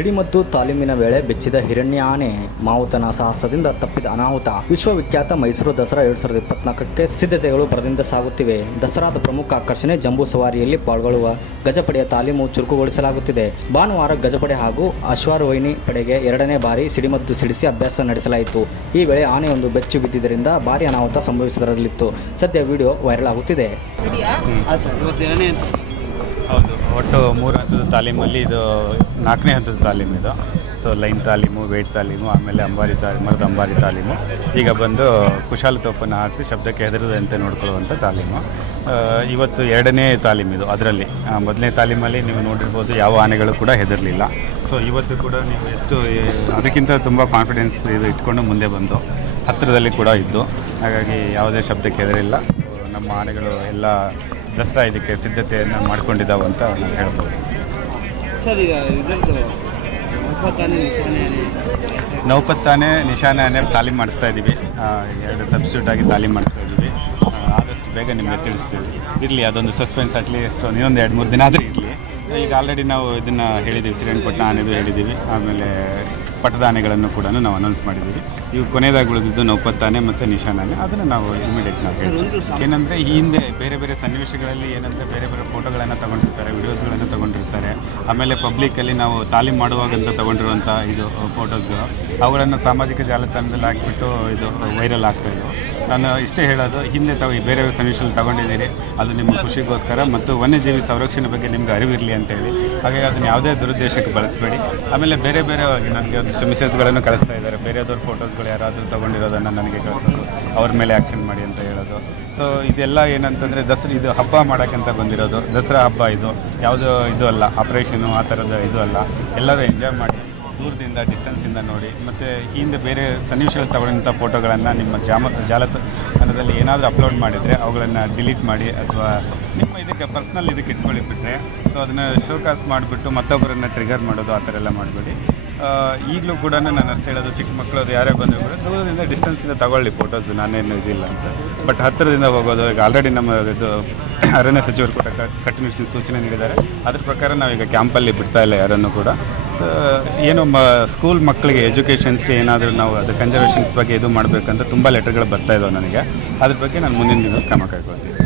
ಸಿಡಿಮದ್ದು ತಾಲೀಮಿನ ವೇಳೆ ಬೆಚ್ಚಿದ ಹಿರಣ್ಯ ಆನೆ ಮಾವುತನ ಸಾಹಸದಿಂದ ತಪ್ಪಿದ ಅನಾಹುತ. ವಿಶ್ವವಿಖ್ಯಾತ ಮೈಸೂರು ದಸರಾ 2024ಕ್ಕೆ ಸಿದ್ಧತೆಗಳು ಭರದಿಂದ ಸಾಗುತ್ತಿವೆ. ದಸರಾದ ಪ್ರಮುಖ ಆಕರ್ಷಣೆ ಜಂಬೂ ಸವಾರಿಯಲ್ಲಿ ಪಾಲ್ಗೊಳ್ಳುವ ಗಜಪಡೆಯ ತಾಲೀಮು ಚುರುಕುಗೊಳಿಸಲಾಗುತ್ತಿದೆ. ಭಾನುವಾರ ಗಜಪಡೆ ಹಾಗೂ ಅಶ್ವಾರೋಹಿಣಿ ಪಡೆಗೆ 2ನೇ ಬಾರಿ ಸಿಡಿಮದ್ದು ಸಿಡಿಸಿ ಅಭ್ಯಾಸ ನಡೆಸಲಾಯಿತು. ಈ ವೇಳೆ ಆನೆಯೊಂದು ಬೆಚ್ಚಿ ಬಿದ್ದಿದ್ದರಿಂದ ಭಾರಿ ಅನಾಹುತ ಸಂಭವಿಸಿರಲಿತ್ತು. ಸದ್ಯ ವಿಡಿಯೋ ವೈರಲ್ ಆಗುತ್ತಿದೆ. ಹೌದು, ಒಟ್ಟು 3 ಹಂತದ ತಾಲೀಮಲ್ಲಿ ಇದು 4ನೇ ಹಂತದ ತಾಲೀಮು. ಇದು ಲೈನ್ ತಾಲೀಮು, ವೇಟ್ ತಾಲೀಮು, ಆಮೇಲೆ ಮರದ ಅಂಬಾರಿ ತಾಲೀಮು. ಈಗ ಬಂದು ಕುಶಾಲತೋಪನ್ನು ಹಾರಿಸಿ ಶಬ್ದಕ್ಕೆ ಹೆದರದಂತೆ ನೋಡ್ಕೊಳ್ಳುವಂಥ ತಾಲೀಮು. ಇವತ್ತು 2ನೇ ತಾಲೀಮು ಇದು. ಅದರಲ್ಲಿ 1ನೇ ತಾಲೀಮಲ್ಲಿ ನೀವು ನೋಡಿರ್ಬೋದು, ಯಾವ ಆನೆಗಳು ಕೂಡ ಹೆದರಲಿಲ್ಲ. ಇವತ್ತು ಕೂಡ ನೀವು ಎಷ್ಟು ಅದಕ್ಕಿಂತ ತುಂಬ ಕಾನ್ಫಿಡೆನ್ಸ್ ಇದು ಇಟ್ಕೊಂಡು ಮುಂದೆ ಬಂದು ಹತ್ತಿರದಲ್ಲಿ ಕೂಡ ಇದ್ದು, ಹಾಗಾಗಿ ಯಾವುದೇ ಶಬ್ದಕ್ಕೆ ಹೆದರಿಲ್ಲ. ನಮ್ಮ ಆನೆಗಳು ಎಲ್ಲ ದಸರಾ ಇದಕ್ಕೆ ಸಿದ್ಧತೆಯನ್ನು ಮಾಡ್ಕೊಂಡಿದ್ದಾವೆ ಅಂತ ನಾವು ಹೇಳ್ಬೋದು. ಸರ್, ಈಗ ಇದರದ್ದು ನೌಪತ್ತಾನೆ ನಿಶಾನೆ ಆನೆ ತಾಲೀಮು ಮಾಡಿಸ್ತಾ ಇದ್ದೀವಿ. 2 ಸಬ್ಸ್ಟಿಟ್ಯೂಟ್ ಆಗಿ ತಾಲೀಮು ಮಾಡಿಸ್ತಾ ಇದ್ದೀವಿ. ಆದಷ್ಟು ಬೇಗ ನಿಮಗೆ ತಿಳಿಸ್ತೀವಿ. ಇರಲಿ, ಅದೊಂದು ಸಸ್ಪೆನ್ಸ್ ಅಟ್ಲೀಸ್ಟ್ ಇನ್ನೊಂದು 2-3 ದಿನ ಆದರೂ ಇರಲಿ. ಈಗ ಆಲ್ರೆಡಿ ನಾವು ಇದನ್ನು ಹೇಳಿದ್ದೀವಿ, ಶ್ರೀರಂಗಪಟ್ಟಣ ಆನೆದು ಹೇಳಿದ್ದೀವಿ, ಆಮೇಲೆ ಪಟ್ಟದ ಆನೆಗಳನ್ನು ಕೂಡ ನಾವು ಅನೌನ್ಸ್ ಮಾಡಿದ್ದೀವಿ. ಇವು ಕೊನೆಯದಾಗಿ ಉಳಿದಿದ್ದು ನೌಪತ್ತಾನೆ ಮತ್ತು ನಿಶಾನಾನೆ. ಅದನ್ನು ನಾವು ಇಮಿಡಿಯೇಟ್ ನಾವು ಹೇಳ್ತೀವಿ. ಏನಂದರೆ ಈ ಹಿಂದೆ ಬೇರೆ ಬೇರೆ ಸನ್ನಿವೇಶಗಳಲ್ಲಿ ಏನಂದರೆ ಬೇರೆ ಬೇರೆ ಫೋಟೋಗಳನ್ನು ತೊಗೊಂಡಿರ್ತಾರೆ, ವಿಡಿಯೋಸ್ಗಳನ್ನು ತೊಗೊಂಡಿರ್ತಾರೆ. ಆಮೇಲೆ ಪಬ್ಲಿಕ್ಕಲ್ಲಿ ನಾವು ತಾಲೀಮು ಮಾಡುವಾಗಂತ ತೊಗೊಂಡಿರುವಂಥ ಇದು ಫೋಟೋಸ್ಗಳು, ಅವುಗಳನ್ನು ಸಾಮಾಜಿಕ ಜಾಲತಾಣದಲ್ಲಿ ಹಾಕಿಬಿಟ್ಟು ಇದು ವೈರಲ್ ಆಗ್ತಾಯಿದ್ವು. ನಾನು ಇಷ್ಟೇ ಹೇಳೋದು, ಹಿಂದೆ ತಾವು ಈ ಬೇರೆ ಬೇರೆ ಸನ್ನಿವೇಶದಲ್ಲಿ ತೊಗೊಂಡಿದ್ದೀರಿ, ಅದು ನಿಮ್ಮ ಖುಷಿಗೋಸ್ಕರ ಮತ್ತು ವನ್ಯಜೀವಿ ಸಂರಕ್ಷಣೆ ಬಗ್ಗೆ ನಿಮ್ಗೆ ಅರಿವಿರಲಿ ಅಂತೇಳಿ. ಹಾಗಾಗಿ ಅದನ್ನು ಯಾವುದೇ ದುರುದ್ದೇಶಕ್ಕೆ ಬಳಸಬೇಡಿ. ಆಮೇಲೆ ಬೇರೆ ಬೇರೆ ನನಗೆ ಒಂದಿಷ್ಟು ಮೆಸೇಜ್ಗಳನ್ನು ಕಳಿಸ್ತಾ ಇದ್ದಾರೆ, ಬೇರೆಯವ್ರ ಫೋಟೋಸ್ಗಳು ಯಾರಾದರೂ ತೊಗೊಂಡಿರೋದನ್ನು ನನಗೆ ಕಳಿಸೋದು, ಅವ್ರ ಮೇಲೆ ಆ್ಯಕ್ಷನ್ ಮಾಡಿ ಅಂತ ಹೇಳೋದು. ಇದೆಲ್ಲ ಏನಂತಂದರೆ ಇದು ಹಬ್ಬ ಮಾಡೋಕ್ಕಂತ ಬಂದಿರೋದು, ದಸರಾ ಹಬ್ಬ ಇದು. ಯಾವುದೋ ಇದು ಅಲ್ಲ, ಆಪ್ರೇಷನು ಆ ಥರದ ಇದು ಅಲ್ಲ. ಎಲ್ಲರೂ ಎಂಜಾಯ್ ಮಾಡಿ ದೂರದಿಂದ ಡಿಸ್ಟೆನ್ಸಿಂದ ನೋಡಿ. ಮತ್ತು ಹಿಂದೆ ಬೇರೆ ಸನ್ನಿವೇಶಗಳಲ್ಲಿ ತಗೊಂಡಂಥ ಫೋಟೋಗಳನ್ನು ನಿಮ್ಮ ಜಾಲತಾಣದಲ್ಲಿ ಏನಾದರೂ ಅಪ್ಲೋಡ್ ಮಾಡಿದರೆ ಅವುಗಳನ್ನು ಡಿಲೀಟ್ ಮಾಡಿ, ಅಥವಾ ನಿಮ್ಮ ಇದಕ್ಕೆ ಪರ್ಸ್ನಲ್ ಇದಕ್ಕೆ ಇಟ್ಕೊಳ್ಳಿ ಬಿಟ್ಟರೆ ಅದನ್ನು ಶೋಕಾಸ್ ಮಾಡಿಬಿಟ್ಟು ಮತ್ತೊಬ್ಬರನ್ನು ಟ್ರಿಗರ್ ಮಾಡೋದು ಆ ಥರ ಎಲ್ಲ ಮಾಡಬೇಡಿ. ಈಗಲೂ ಕೂಡ ನಾನು ಅಷ್ಟು ಹೇಳೋದು, ಚಿಕ್ಕ ಮಕ್ಕಳು ಅದು ಯಾರೇ ಬಂದರೂ ಕೂಡ ದೂರದಿಂದ ಡಿಸ್ಟೆನ್ಸಿಂದ ತಗೊಳ್ಳಿ ಫೋಟೋಸ್, ನಾನೇನು ಇದಿಲ್ಲ ಅಂತ. ಬಟ್ ಹತ್ತಿರದಿಂದ ಹೋಗೋದು, ಈಗ ಆಲ್ರೆಡಿ ನಮ್ಮ ಇದು ಅರಣ್ಯ ಸಚಿವರು ಕೂಡ ಕಟ್ಟುನಿಟ್ಟಿನ ಸೂಚನೆ ನೀಡಿದ್ದಾರೆ. ಅದ್ರ ಪ್ರಕಾರ ನಾವೀಗ ಕ್ಯಾಂಪಲ್ಲಿ ಬಿಡ್ತಾ ಇಲ್ಲ ಯಾರನ್ನು ಕೂಡ. ಏನು ಸ್ಕೂಲ್ ಮಕ್ಕಳಿಗೆ ಎಜುಕೇಷನ್ಸ್ಗೆ ಏನಾದರೂ ನಾವು ಅದು ಕನ್ಸರ್ವೇಷನ್ಸ್ ಬಗ್ಗೆ ಇದು ಮಾಡಬೇಕಂತ ತುಂಬ ಲೆಟರ್ಗಳು ಬರ್ತಾಯಿದ್ದಾವೆ ನನಗೆ. ಅದ್ರ ಬಗ್ಗೆ ನಾನು ಮುಂದಿನ ದಿನ ಕ್ರಮ ಕೈಗೊಳ್ತೀನಿ.